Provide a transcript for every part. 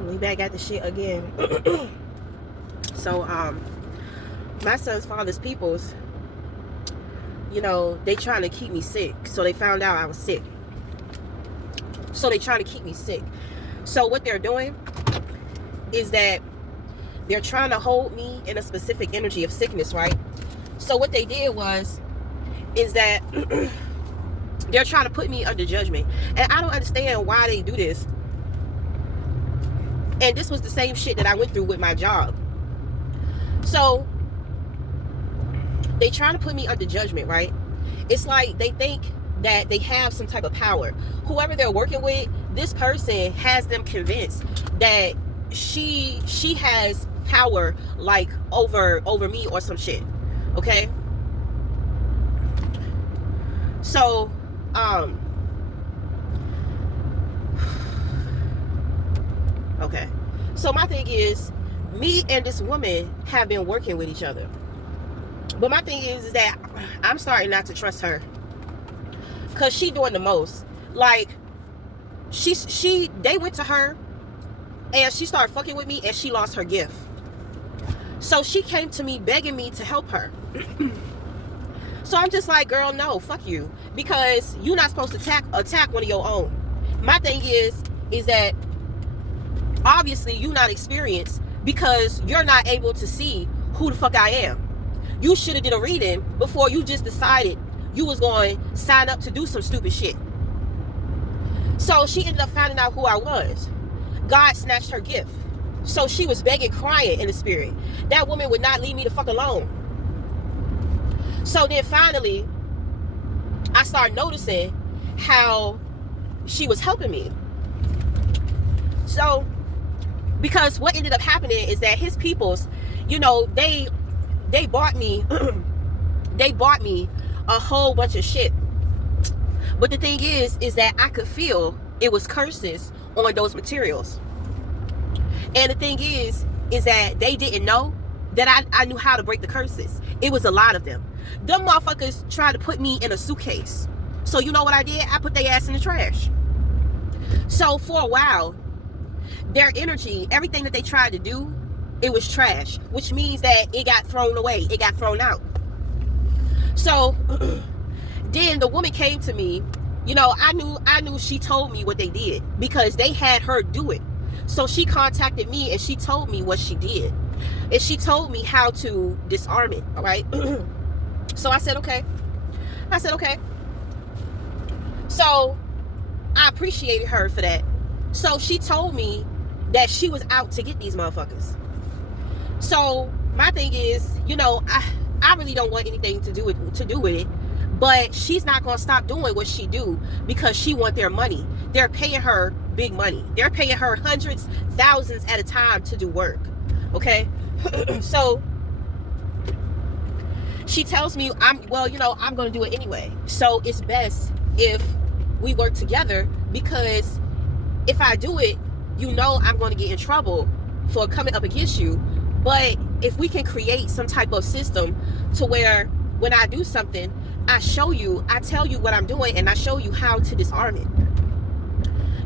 We back at the shit again. So, my son's father's peoples, they trying to keep me sick. So they found out I was sick. So they trying to keep me sick. So what they're doing is that they're trying to hold me in a specific energy of sickness, right? So what they did is that they're trying to put me under judgment. And I don't understand why they do this. And this was the same shit that I went through with my job. So they trying to put me under judgment, right? It's like they think that they have some type of power. Whoever they're working with, this person has them convinced that she has power, like over me or some shit. Okay? So okay. So my thing is, me and this woman have been working with each other. But my thing is that I'm starting not to trust her. Cause she doing the most. Like, they went to her and she started fucking with me and she lost her gift. So she came to me begging me to help her. So I'm just like, girl, no, fuck you. Because you're not supposed to attack one of your own. My thing is that obviously you're not experienced because you're not able to see who the fuck I am. You should have did a reading before you just decided you was going to sign up to do some stupid shit. So she ended up finding out who I was. God snatched her gift. So she was begging, crying in the spirit. That woman would not leave me the fuck alone. So then finally, I started noticing how she was helping me. So, because what ended up happening is that his peoples, they bought me they bought me a whole bunch of shit. But the thing is that I could feel it was curses on those materials. And the thing is that they didn't know that I knew how to break the curses. It was a lot of them. Them motherfuckers tried to put me in a suitcase. So you know what I did? I put their ass in the trash. So for a while, their energy, everything that they tried to do, it was trash, which means that it got thrown away. It got thrown out. So then the woman came to me. I knew she told me what they did because they had her do it. So she contacted me and she told me what she did. And she told me how to disarm it, all right? So I said, okay. So I appreciated her for that. So she told me that she was out to get these motherfuckers. So my thing is, I really don't want anything to do with it. But she's not going to stop doing what she do because she want their money. They're paying her big money. They're paying her hundreds, thousands at a time to do work. Okay? So she tells me, I'm going to do it anyway. So it's best if we work together because if I do it, I'm going to get in trouble for coming up against you. But if we can create some type of system to where when I do something, I tell you what I'm doing and I show you how to disarm it.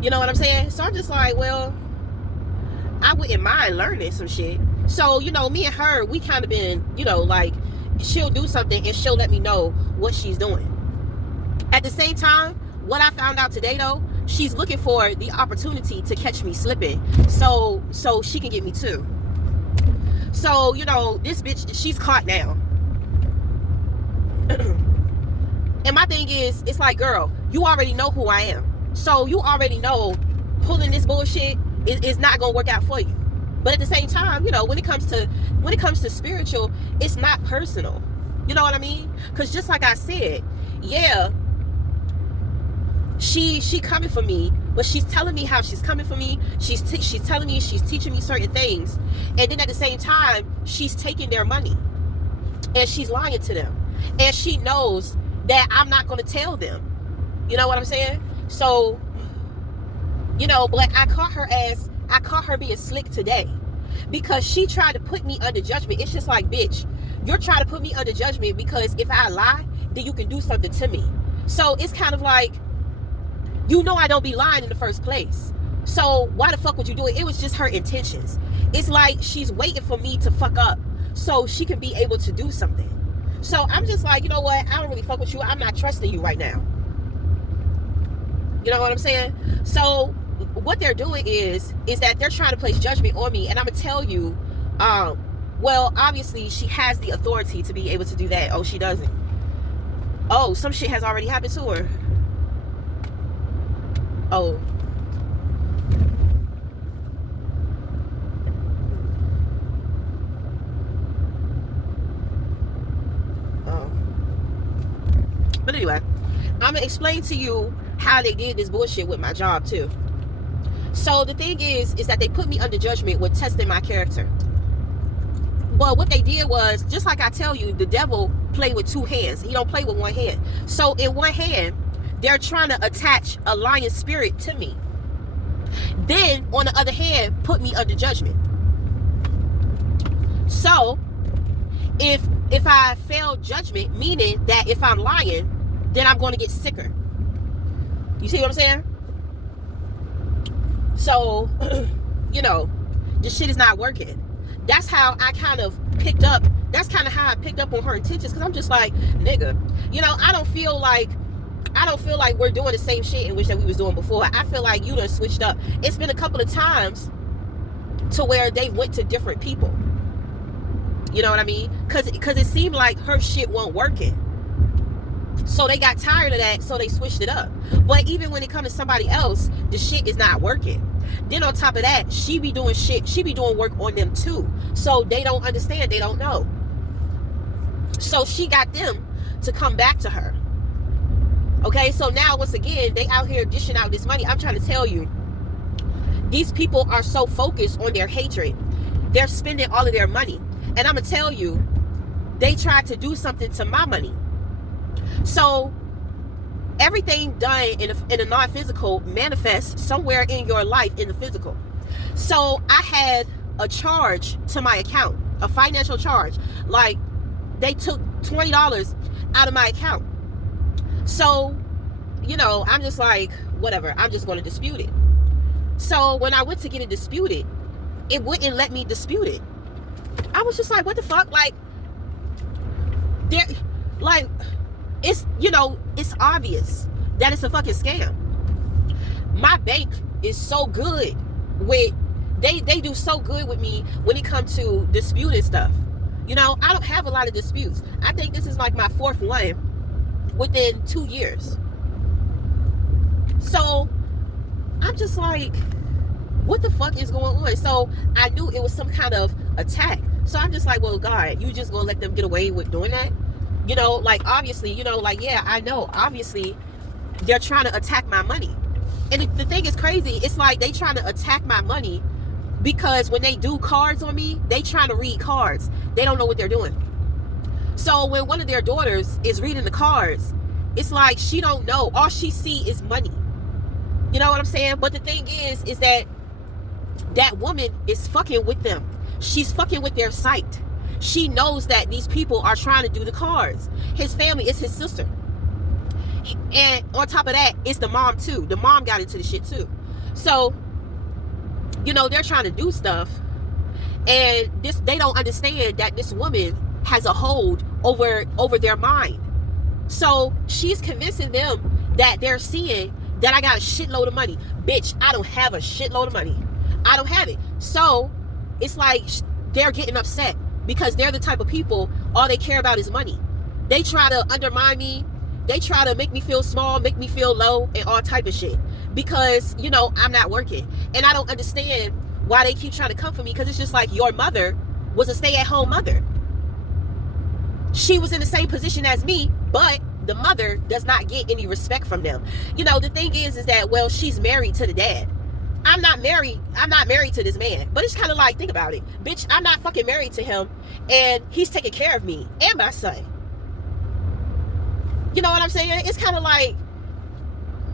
You know what I'm saying? So I'm just like, well, I wouldn't mind learning some shit. So, me and her, we kind of been, like, she'll do something and she'll let me know what she's doing. At the same time, what I found out today, though, she's looking for the opportunity to catch me slipping so she can get me too. So, this bitch, she's caught now. And my thing is, it's like, girl, you already know who I am. So you already know pulling this bullshit is not going to work out for you. But at the same time, when it comes to spiritual, it's not personal. You know what I mean? Because just like I said, yeah, she coming for me, but she's telling me how she's coming for me. She's telling me she's teaching me certain things. And then at the same time, she's taking their money. And she's lying to them. And she knows that I'm not going to tell them. You know what I'm saying? So, but I caught her being slick today because she tried to put me under judgment. It's just like, bitch, you're trying to put me under judgment because if I lie, then you can do something to me. So it's kind of like, I don't be lying in the first place. So why the fuck would you do it? It was just her intentions. It's like she's waiting for me to fuck up so she can be able to do something. So I'm just like, you know what? I don't really fuck with you. I'm not trusting you right now. You know what I'm saying? So what they're doing is that they're trying to place judgment on me. And I'm going to tell you, well, obviously she has the authority to be able to do that. Oh, she doesn't. Oh, some shit has already happened to her. Oh. But anyway, I'm gonna explain to you how they did this bullshit with my job too. So the thing is that they put me under judgment with testing my character. But what they did was, just like I tell you, the devil play with two hands. He don't play with one hand. So in one hand, they're trying to attach a lion spirit to me. Then on the other hand, put me under judgment. So if I fail judgment, meaning that if I'm lying, then I'm going to get sicker. You see what I'm saying? So, you know, this shit is not working. That's how I kind of picked up. That's kind of how I picked up on her intentions. Because I'm just like, nigga, you know, I don't feel like we're doing the same shit in which that we was doing before. I feel like you done switched up. It's been a couple of times to where they went to different people. You know what I mean? Because it seemed like her shit wasn't working. So they got tired of that, so they switched it up. But even when it comes to somebody else, the shit is not working. Then on top of that, she be doing shit. She be doing work on them too. So they don't understand. They don't know. So she got them to come back to her. Okay, so now once again, they out here dishing out this money. I'm trying to tell you, these people are so focused on their hatred. They're spending all of their money. And I'm going to tell you, they tried to do something to my money. So everything done in a non-physical manifests somewhere in your life in the physical. So I had a charge to my account, a financial charge. Like they took $20 out of my account. So, you know, I'm just like, whatever, I'm just going to dispute it. So when I went to get it disputed, it wouldn't let me dispute it. I was just like, what the fuck? Like, it's, you know, it's obvious that it's a fucking scam. My bank is so good with, they do so good with me when it comes to disputing stuff. You know, I don't have a lot of disputes. I think this is like my fourth one within 2 years. So I'm just like, what the fuck is going on? So I knew it was some kind of attack. So I'm just like, well, God, you just gonna let them get away with doing that? You know, like, obviously, you know, like, yeah, I know, obviously, they're trying to attack my money. And the thing is crazy, it's like they trying to attack my money because when they do cards on me, they trying to read cards. They don't know what they're doing. So when one of their daughters is reading the cards, it's like she don't know. All she see is money. You know what I'm saying? But the thing is that that woman is fucking with them. She's fucking with their sight. She knows that these people are trying to do the cards. His family is his sister. And on top of that, it's the mom too. The mom got into the shit too. So, you know, they're trying to do stuff. And they don't understand that this woman has a hold over their mind. So she's convincing them that they're seeing that I got a shitload of money. Bitch, I don't have a shitload of money. I don't have it. So it's like they're getting upset because they're the type of people, all they care about is money. They try to undermine me. They try to make me feel small, make me feel low, and all type of shit. Because, you know, I'm not working. And I don't understand why they keep trying to come for me, because it's just like your mother was a stay-at-home mother. She was in the same position as me, but the mother does not get any respect from them. You know, the thing is that, well, she's married to the dad. I'm not married to this man. But it's kind of like, think about it. Bitch, I'm not fucking married to him, and he's taking care of me and my son. You know what I'm saying? It's kind of like,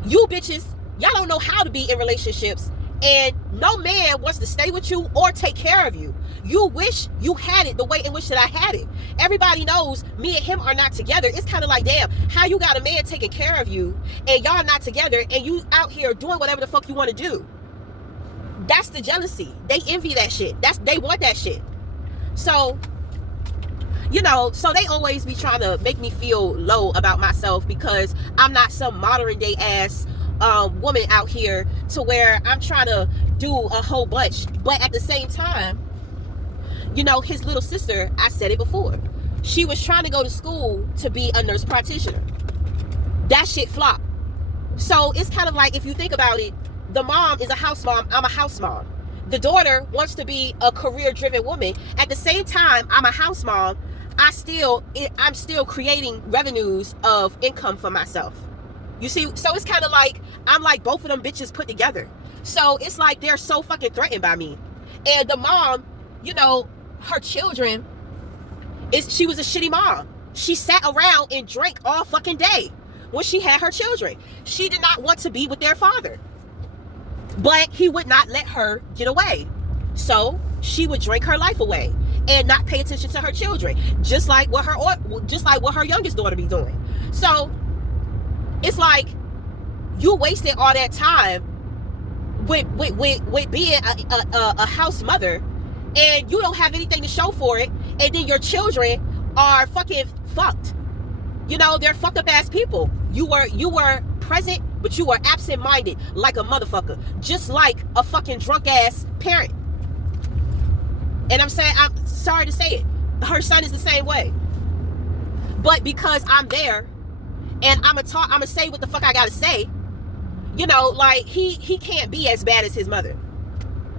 you bitches, y'all don't know how to be in relationships, and no man wants to stay with you or take care of you. You wish you had it the way in which that I had it. Everybody knows me and him are not together. It's kind of like, damn, how you got a man taking care of you and y'all not together and you out here doing whatever the fuck you want to do. That's the jealousy. They envy that shit. They want that shit. So, so they always be trying to make me feel low about myself because I'm not some modern day ass woman out here to where I'm trying to do a whole bunch. But at the same time, his little sister, I said it before, she was trying to go to school to be a nurse practitioner. That shit flopped. So it's kind of like, if you think about it, the mom is a house mom, I'm a house mom. The daughter wants to be a career-driven woman. At the same time, I'm a house mom. I'm still creating revenues of income for myself. You see, so it's kind of like I'm like both of them bitches put together. So it's like they're so fucking threatened by me. And the mom, her children, she was a shitty mom. She sat around and drank all fucking day when she had her children. She did not want to be with their father. But he would not let her get away. So she would drink her life away and not pay attention to her children, just like what her youngest daughter be doing. So it's like you wasted all that time with being a house mother, and you don't have anything to show for it, and then your children are fucking fucked. They're fucked up ass people. You were present, but you were absent-minded like a motherfucker, just like a fucking drunk ass parent. And I'm sorry to say it, her son is the same way. But because I'm there and I'm gonna say what the fuck I gotta say, like he can't be as bad as his mother.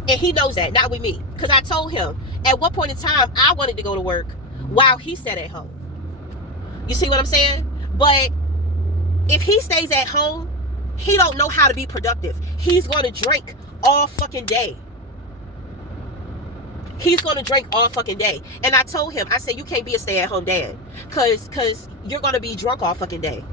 And he knows that, not with me. Because I told him at one point in time I wanted to go to work while he sat at home. You see what I'm saying? But if he stays at home, he don't know how to be productive. He's going to drink all fucking day. He's going to drink all fucking day. And I told him, I said, you can't be a stay-at-home dad. Because you're going to be drunk all fucking day.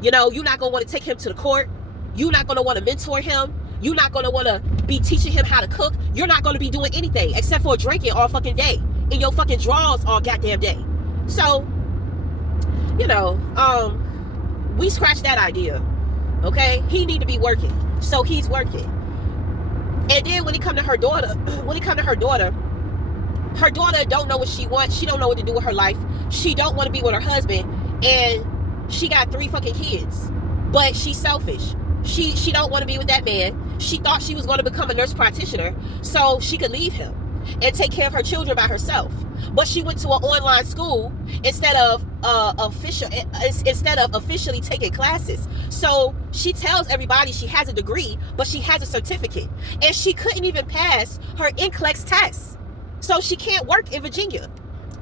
You're not going to want to take him to the court. You're not going to want to mentor him. You're not going to want to be teaching him how to cook. You're not going to be doing anything except for drinking all fucking day. In your fucking drawers all goddamn day. So, we scratched that idea. Okay? He need to be working. So he's working. And then when it come to her daughter, her daughter don't know what she wants. She don't know what to do with her life. She don't want to be with her husband. And she got 3 fucking kids. But she's selfish. She don't want to be with that man. She thought she was going to become a nurse practitioner so she could leave him and take care of her children by herself. But she went to an online school instead of officially taking classes. So she tells everybody she has a degree, but she has a certificate. And she couldn't even pass her NCLEX test. So she can't work in Virginia.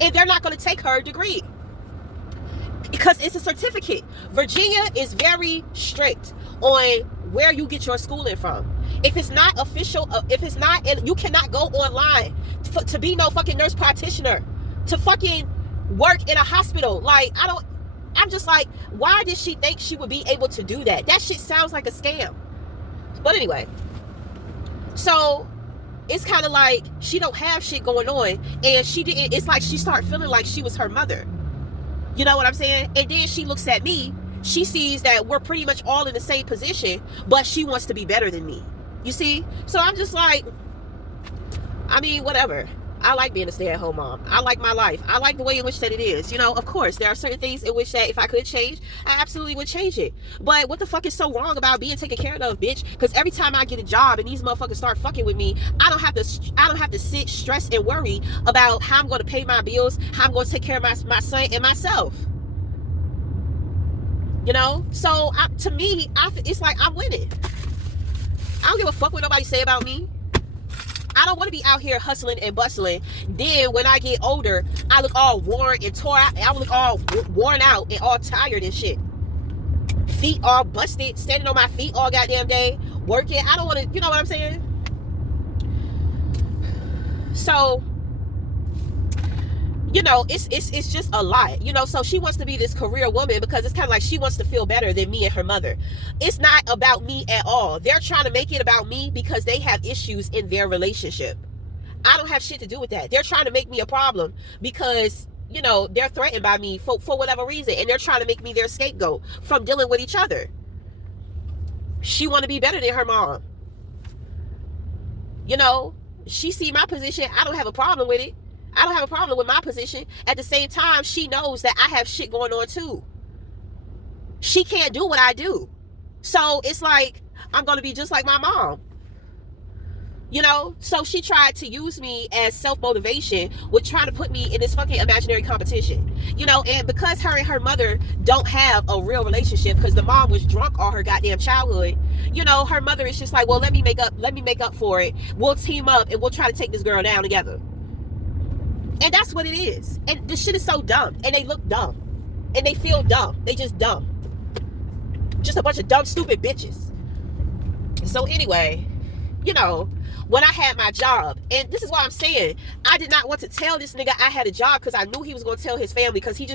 And they're not going to take her degree. Because it's a certificate. Virginia is very strict on where you get your schooling from. If it's not official, you cannot go online to be no fucking nurse practitioner, to fucking work in a hospital. I'm just like, why did she think she would be able to do that? That shit sounds like a scam. But anyway, so it's kind of like she don't have shit going on, and it's like she started feeling like she was her mother. You know what I'm saying? And then she looks at me. She sees that we're pretty much all in the same position, but she wants to be better than me. You see? So I'm just like, whatever. I like being a stay-at-home mom. I like my life. I like the way in which that it is. Of course, there are certain things in which that if I could change, I absolutely would change it. But what the fuck is so wrong about being taken care of, bitch? Because every time I get a job and these motherfuckers start fucking with me, I don't have to sit, stress, and worry about how I'm going to pay my bills, how I'm going to take care of my son and myself. So to me, it's like I'm winning. I don't give a fuck what nobody say about me. I don't want to be out here hustling and bustling. Then when I get older, I look all worn and tore out. I look all worn out and all tired and shit. Feet all busted, standing on my feet all goddamn day, working. I don't want to, you know what I'm saying? So, it's just a lot, so she wants to be this career woman because it's kind of like she wants to feel better than me and her mother. It's not about me at all. They're trying to make it about me because they have issues in their relationship. I don't have shit to do with that. They're trying to make me a problem because, they're threatened by me for whatever reason, and they're trying to make me their scapegoat from dealing with each other. She want to be better than her mom. You know, she see my position. I don't have a problem with it. I don't have a problem with my position. At the same time, she knows that I have shit going on too. She can't do what I do. So it's like, I'm going to be just like my mom. You know, so she tried to use me as self-motivation with trying to put me in this fucking imaginary competition. You know, and because her and her mother don't have a real relationship, because the mom was drunk all her goddamn childhood, you know, her mother is just like, well, let me make up for it. We'll team up and we'll try to take this girl down together. And that's what it is. And this shit is so dumb. And they look dumb. And they feel dumb. They just dumb. Just a bunch of dumb, stupid bitches. So anyway, you know, when I had my job, and this is what I'm saying, I did not want to tell this nigga I had a job because I knew he was going to tell his family, because he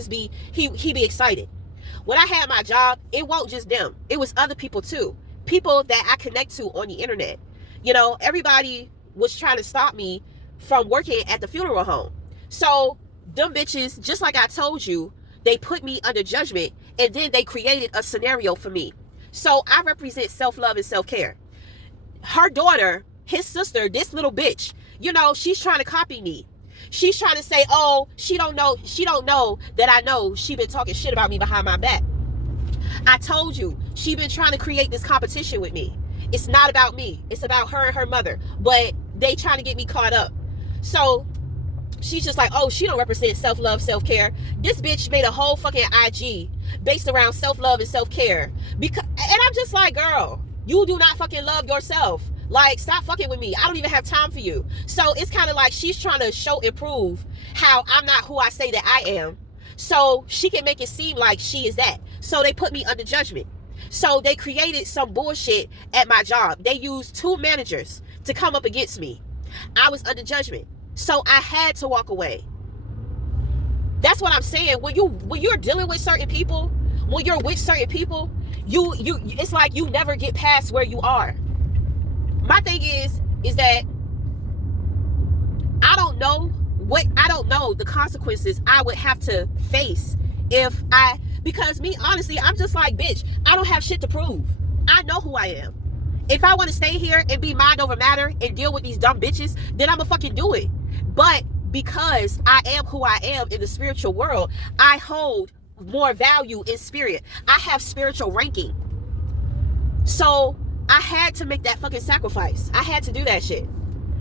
be excited. When I had my job, it wasn't just them. It was other people too. People that I connect to on the internet. You know, everybody was trying to stop me from working at the funeral home. So them bitches, just like I told you, they put me under judgment, and then they created a scenario for me. So I represent self-love and self-care. Her daughter, his sister, this little bitch, you know, she's trying to copy me. She's trying to say, oh, she don't know that I know she been talking shit about me behind my back. I told you, she been trying to create this competition with me. It's not about me. It's about her and her mother. But they trying to get me caught up. So she's just like, oh, she don't represent self-love, self-care. This bitch made a whole fucking IG based around self-love and self-care. And I'm just like, girl, you do not fucking love yourself. Like, stop fucking with me. I don't even have time for you. So it's kind of like she's trying to show and prove how I'm not who I say that I am, so she can make it seem like she is that. So they put me under judgment. So they created some bullshit at my job. They used 2 managers to come up against me. I was under judgment. So I had to walk away. That's what I'm saying. When you're dealing with certain people, when you're with certain people, you it's like you never get past where you are. My thing is that I don't know the consequences I would have to face because me, honestly, I'm just like, bitch, I don't have shit to prove. I know who I am. If I want to stay here and be mind over matter and deal with these dumb bitches, then I'm gonna fucking do it. But because I am who I am in the spiritual world, I hold more value in spirit. I have spiritual ranking. So I had to make that fucking sacrifice. I had to do that shit.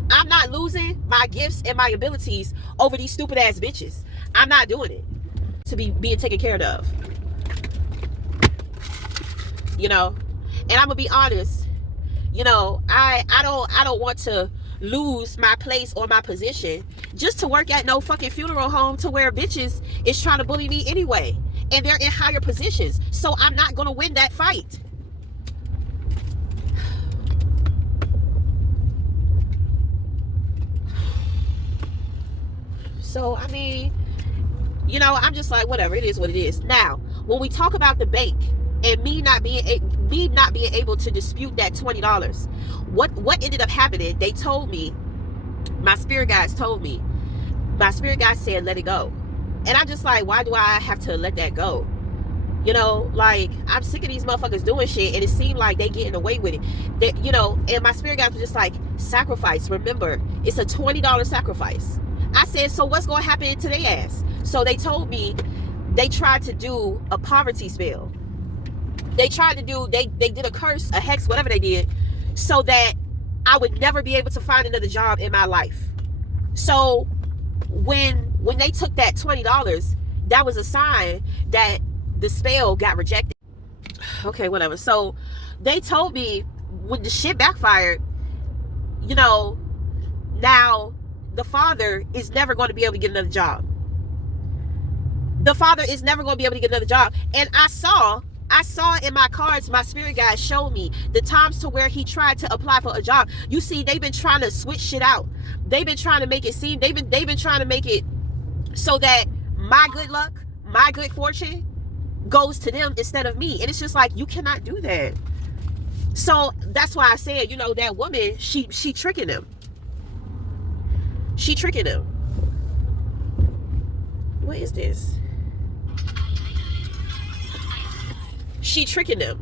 I'm not losing my gifts and my abilities over these stupid ass bitches. I'm not doing it to be being taken care of. You know, and I'm gonna be honest. You know, I don't want to lose my place or my position just to work at no fucking funeral home to where bitches is trying to bully me anyway, and they're in higher positions. So I'm not gonna win that fight. So, I mean, you know, I'm just like, whatever, it is what it is. Now, when we talk about the bank and me not being able to dispute that $20, what ended up happening, they told me, my spirit guides told me, my spirit guide said, let it go. And I'm just like, why do I have to let that go? You know, like, I'm sick of these motherfuckers doing shit, and it seemed like they getting away with it. They, you know, and my spirit guide was just like, sacrifice. Remember, it's a $20 sacrifice. I said, so what's going to happen to their ass? So they told me they tried to do a poverty spell. They tried to do, they did a curse, a hex, whatever they did, so that I would never be able to find another job in my life. So when they took that $20, that was a sign that the spell got rejected. Okay, whatever. So they told me when the shit backfired, you know, now the father is never going to be able to get another job. The father is never going to be able to get another job. And I saw in my cards, my spirit guide showed me the times to where he tried to apply for a job. You see, they've been trying to switch shit out. They've been trying to make it seem, they've been trying to make it so that my good luck, my good fortune goes to them instead of me. And it's just like, you cannot do that. So that's why I said, you know, that woman, she tricking them. She tricking them. What is this? She tricking them.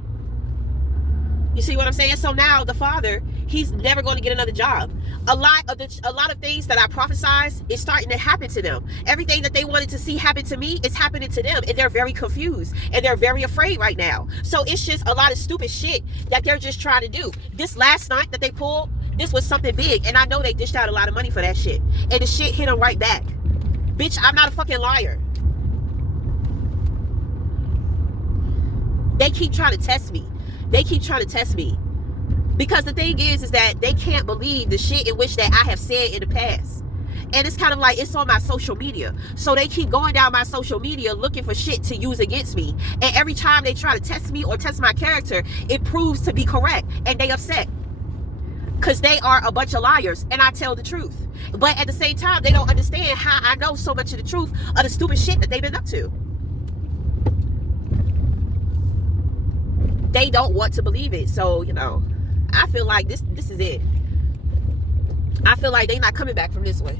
You see what I'm saying? So now the father, he's never going to get another job. a lot of things that I prophesize is starting to happen to them. Everything that they wanted to see happen to me is happening to them, and they're very confused and they're very afraid right now. So it's just a lot of stupid shit that they're just trying to do. This last night that they pulled, this was something big, and I know they dished out a lot of money for that shit, and the shit hit them right back. Bitch, I'm not a fucking liar. They keep trying to test me. They keep trying to test me. Because the thing is that they can't believe the shit in which that I have said in the past. And it's kind of like, it's on my social media. So they keep going down my social media looking for shit to use against me. And every time they try to test me or test my character, it proves to be correct. And they upset. Because they are a bunch of liars. And I tell the truth. But at the same time, they don't understand how I know so much of the truth of the stupid shit that they've been up to. They don't want to believe it. So, you know, I feel like this is it. I feel like they're not coming back from this way.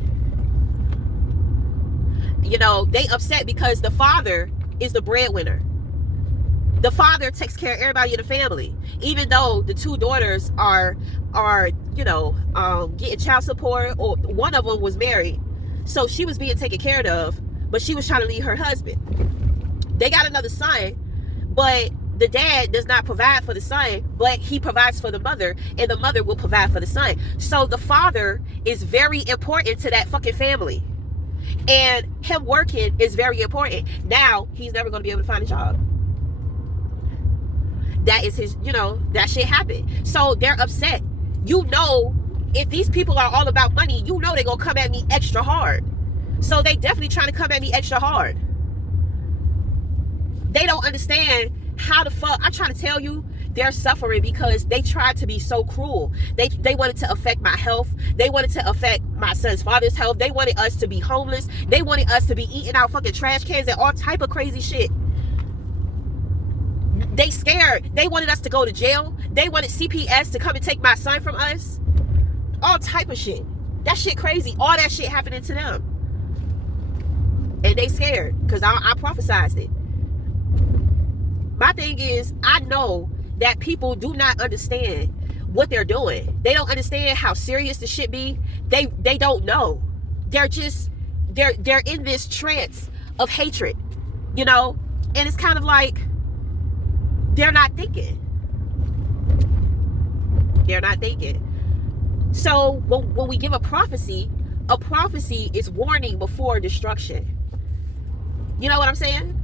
You know, they upset because the father is the breadwinner. The father takes care of everybody in the family. Even though the two daughters are you know, getting child support, or one of them was married. So she was being taken care of, but she was trying to leave her husband. They got another son, but the dad does not provide for the son, but he provides for the mother, and the mother will provide for the son. So the father is very important to that fucking family. And him working is very important. Now, he's never going to be able to find a job. That is his, you know, that shit happened. So they're upset. You know, if these people are all about money, you know they're going to come at me extra hard. So they definitely trying to come at me extra hard. They don't understand how the fuck, I'm trying to tell you, they're suffering because they tried to be so cruel. They wanted to affect my health. They wanted to affect my son's father's health. They wanted us to be homeless. They wanted us to be eating out fucking trash cans and all type of crazy shit. They scared. They wanted us to go to jail. They wanted CPS to come and take my son from us. All type of shit. That shit crazy. All that shit happening to them. And they scared because I prophesized it. My thing is, I know that people do not understand what they're doing. They don't understand how serious the shit be. They don't know. They're just, they're in this trance of hatred, you know? And it's kind of like, they're not thinking. They're not thinking. So when we give a prophecy is warning before destruction. You know what I'm saying?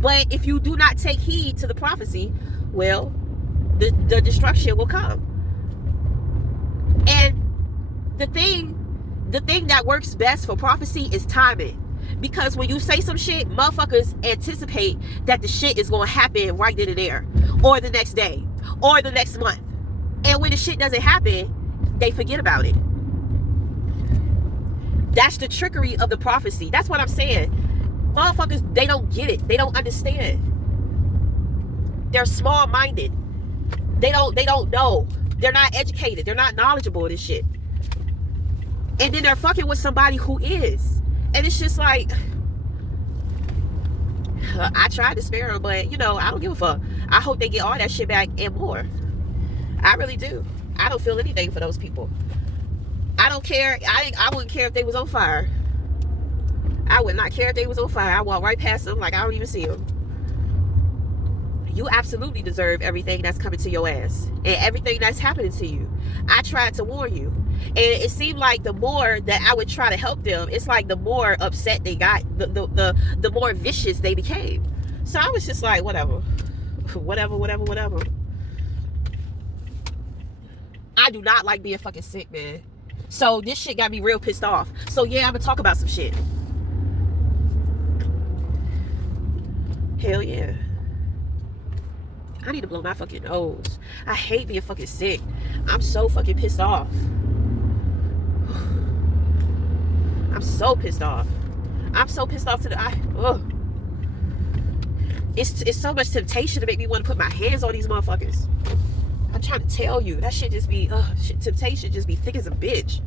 But if you do not take heed to the prophecy, well, the destruction will come. And the thing that works best for prophecy is timing. Because when you say some shit, motherfuckers anticipate that the shit is going to happen right then and there, or the next day, or the next month. And when the shit doesn't happen, they forget about it. That's the trickery of the prophecy. That's what I'm saying. Motherfuckers, they don't get it. They don't understand. They're small-minded. They don't know. They're not educated. They're not knowledgeable of this shit. And then they're fucking with somebody who is. And it's just like, I tried to spare them, but, you know, I don't give a fuck. I hope they get all that shit back and more. I really do. I don't feel anything for those people. I don't care. I wouldn't care if they was on fire. I would not care if they was on fire. I walk right past them like I don't even see them. You absolutely deserve everything that's coming to your ass and everything that's happening to you. I tried to warn you. And it seemed like the more that I would try to help them, it's like the more upset they got, the more vicious they became. So I was just like, whatever. Whatever. I do not like being fucking sick, man. So this shit got me real pissed off. So yeah, I'm gonna talk about some shit. Hell yeah. I need to blow my fucking nose. I hate being fucking sick. I'm so fucking pissed off. I'm so pissed off. I'm so pissed off to the It's so much temptation to make me want to put my hands on these motherfuckers. I'm trying to tell you, that shit just be temptation just be thick as a bitch.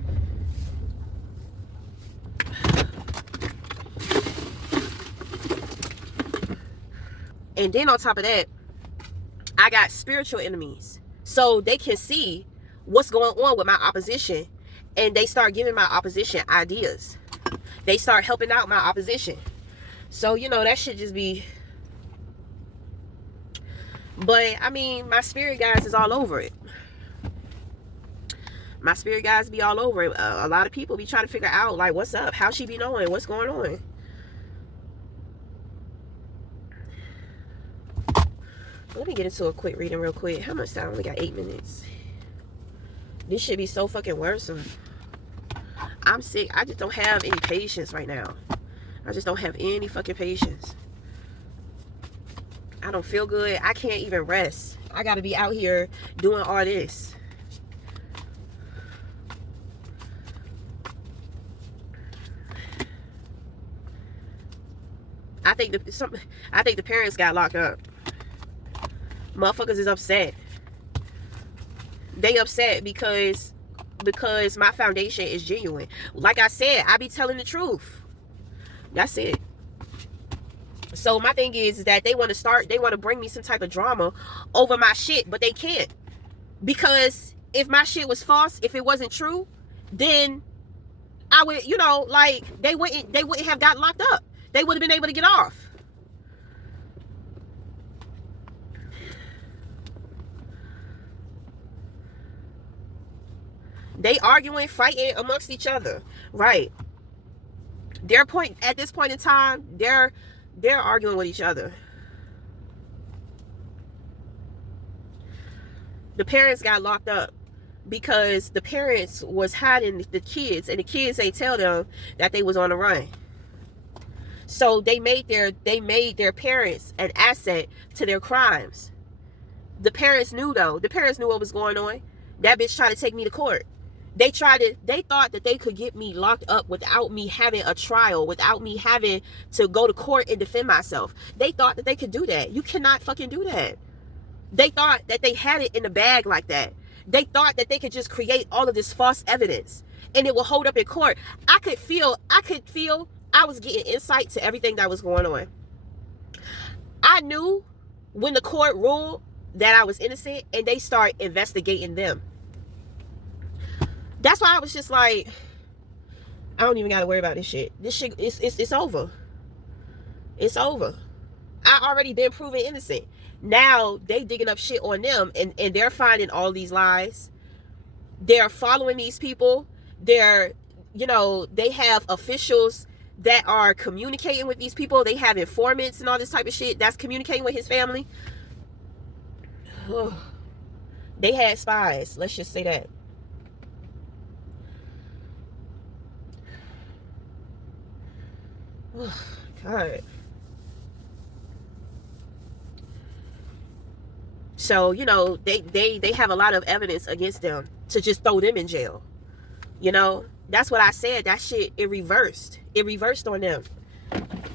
And then on top of that, I got spiritual enemies. So they can see what's going on with my opposition. And they start giving my opposition ideas. They start helping out my opposition. So, you know, that should just be... But, I mean, my spirit guides is all over it. My spirit guides be all over it. A lot of people be trying to figure out, like, what's up? How she be knowing? What's going on? Let me get into a quick reading real quick. How much time? I only got 8 minutes. This should be so fucking worrisome. I'm sick. I just don't have any patience right now. I just don't have any fucking patience. I don't feel good. I can't even rest. I gotta be out here doing all this. I think the parents got locked up. Motherfuckers is upset. They upset because my foundation is genuine. Like I said, I be telling the truth. That's it. So my thing is that they want to bring me some type of drama over my shit, but they can't. Because if my shit was false, if it wasn't true, then I would, you know, like, they wouldn't have got locked up. They would have been able to get off. They arguing, fighting amongst each other. Right. At this point in time, they're arguing with each other. The parents got locked up because the parents was hiding the kids, and the kids ain't tell them that they was on the run. So they made their parents an asset to their crimes. The parents knew, though. The parents knew what was going on. That bitch tried to take me to court. They thought that they could get me locked up without me having a trial, without me having to go to court and defend myself. They thought that they could do that. You cannot fucking do that. They thought that they had it in the bag like that. They thought that they could just create all of this false evidence and it will hold up in court. I could feel I was getting insight to everything that was going on. I knew when the court ruled that I was innocent and they start investigating them. That's why I was just like, I don't even got to worry about this shit. This shit, it's over. It's over. I already been proven innocent. Now they digging up shit on them, and they're finding all these lies. They're following these people. They have officials that are communicating with these people. They have informants and all this type of shit that's communicating with his family. They had spies. Let's just say that. God. So, they have a lot of evidence against them to just throw them in jail. That's what I said. That shit, it reversed. It reversed on them.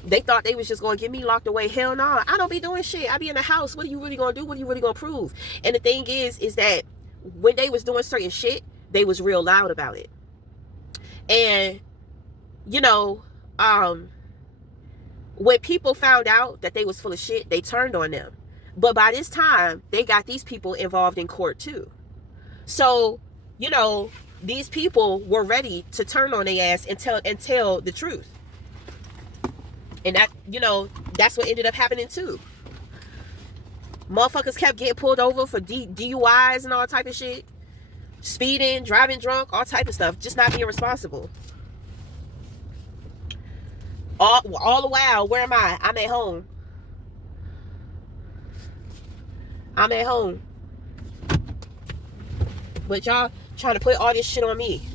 They thought they was just going to get me locked away. Hell no. I don't be doing shit. I be in the house. What are you really going to do? What are you really going to prove? And the thing is that when they was doing certain shit, they was real loud about it. And, when people found out that they was full of shit, they turned on them. But by this time, they got these people involved in court too. So, these people were ready to turn on their ass and tell the truth. And that, that's what ended up happening too. Motherfuckers kept getting pulled over for DUIs and all type of shit. Speeding, driving drunk, all type of stuff. Just not being responsible. All the while, where am I? I'm at home. I'm at home. But y'all trying to put all this shit on me.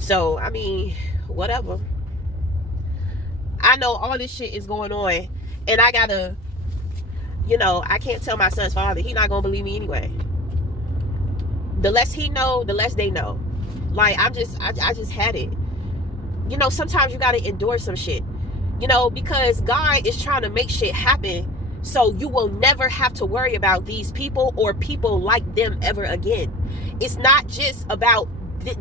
So, I mean, whatever. I know all this shit is going on. And I gotta, I can't tell my son's father. He not gonna believe me anyway. The less he know, the less they know. Like, I just had it. Sometimes you gotta endure some shit. Because God is trying to make shit happen so you will never have to worry about these people or people like them ever again. It's not just about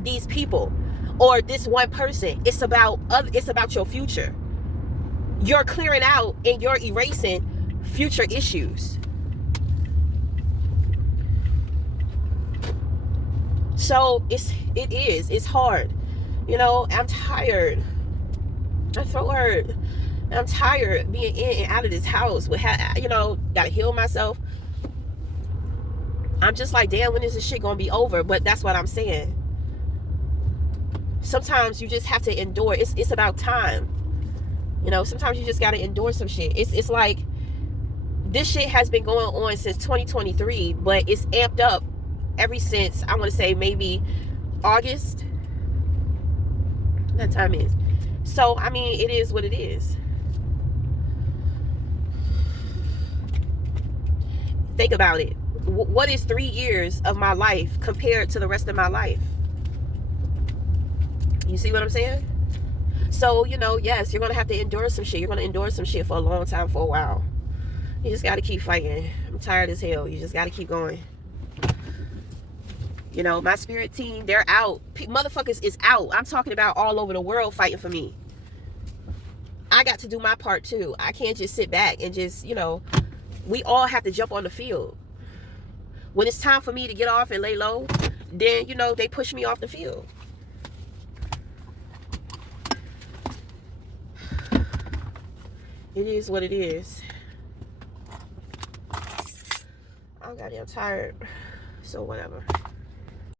these people or this one person. It's about your future. You're clearing out and you're erasing future issues. So it's hard. You know, I'm tired. My throat hurt. I'm tired being in and out of this house. You know, gotta heal myself. I'm just like, damn, when is this shit gonna be over? But that's what I'm saying. Sometimes you just have to endure. It's about time. You know, sometimes you just gotta endure some shit. It's like this shit has been going on since 2023, but it's amped up ever since, I want to say maybe August. That time is. So I mean, it is what it is. Think about it. What is 3 years of my life compared to the rest of my life? You see what I'm saying? So, you know, yes, you're going to have to endure some shit. You're going to endure some shit for a long time, for a while. You just got to keep fighting. I'm tired as hell. You just got to keep going. You know, my spirit team, they're out. Motherfuckers is out. I'm talking about all over the world fighting for me. I got to do my part too. I can't just sit back and just, you know, we all have to jump on the field. When it's time for me to get off and lay low, then, you know, they push me off the field. It is what it is. I'm goddamn tired. So whatever.